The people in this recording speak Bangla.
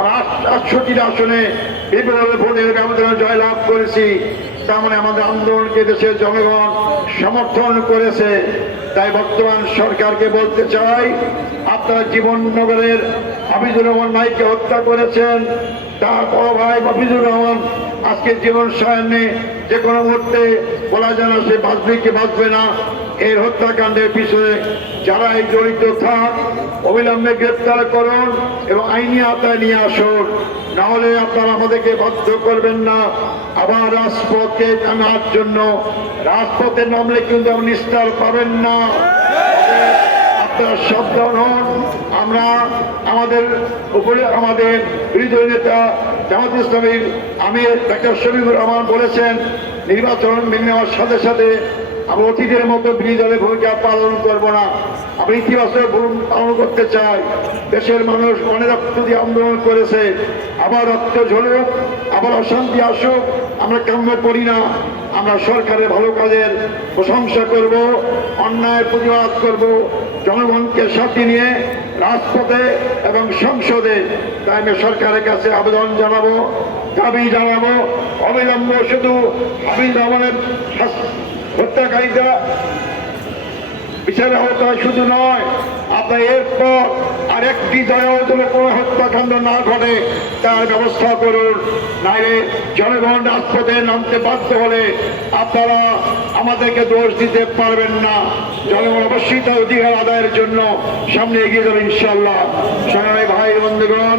68টি আসনে বিপুল ভোটের ব্যবধানে জয়লাভ করেছি। তার মানে আমাদের আন্দোলনকে দেশের জনগণ সমর্থন করেছে। তাই বর্তমান সরকারকে বলতে চাই, আপনারা জীবননগরের হাফিজুর রহমান ভাইকে হত্যা করেছেন। তার বড় ভাই হাফিজুর রহমান আজকে জীবন সায়নে যে কোনো মুহূর্তে বলা যায় না সে বাঁচবে কি বাঁচবে না। এর হত্যাকাণ্ডের পিছনে যারা এই জড়িত থাক অবিলম্বে গ্রেপ্তার করুন এবং আইনি আওতায় নিয়ে আসুন। নাহলে আপনারা আমাদেরকে বাধ্য করবেন না আবার রাজপথে নামার জন্য। রাজপথে নামলে কিন্তু আপনি নিস্তার পাবেন না। আপনারা সাবধান হন। আমরা আমাদের উপরে আমাদের বিরোধী নেতা জামাত ইসলামীর আমির ডাক্তার শফিকুর রহমান বলেছেন, নির্বাচন মেনে নেওয়ার সাথে সাথে আমরা অতীতের মতো বিরোধী দলের ভূমিকা পালন করব না। আমি ইতিবাচক ভূমিকা পালন করতে চাই। দেশের মানুষ অনেক রক্ত দিয়ে আন্দোলন করেছে, আবার রক্ত ঝরুক, আবার অশান্তি আসুক, আমরা কাম্য করি না। আমরা সরকারের ভালো কাজের প্রশংসা করব, অন্যায় প্রতিবাদ করব, জনগণকে সাথে নিয়ে রাজপথে এবং সংসদে। তাই আমি সরকারের কাছে আবেদন জানাবো, দাবি জানাবো, অবিলম্বে শুধু হাফিজ রহমানের হত্যাকারীরা বিচারের আওতায় শুধু নয়, আপনার এরপর আর একটি দলের জন্য কোনো হত্যাকাণ্ড না ঘটে তার ব্যবস্থা করুন। নাইলে জনগণ রাজপথে নামতে বাধ্য হলে আপনারা আমাদেরকে দোষ দিতে পারবেন না। জনগণ অবশ্যই তার অধিকার আদায়ের জন্য সামনে এগিয়ে যাবে ইনশাল্লাহ। সংগ্রামী ভাই বন্ধুগণ।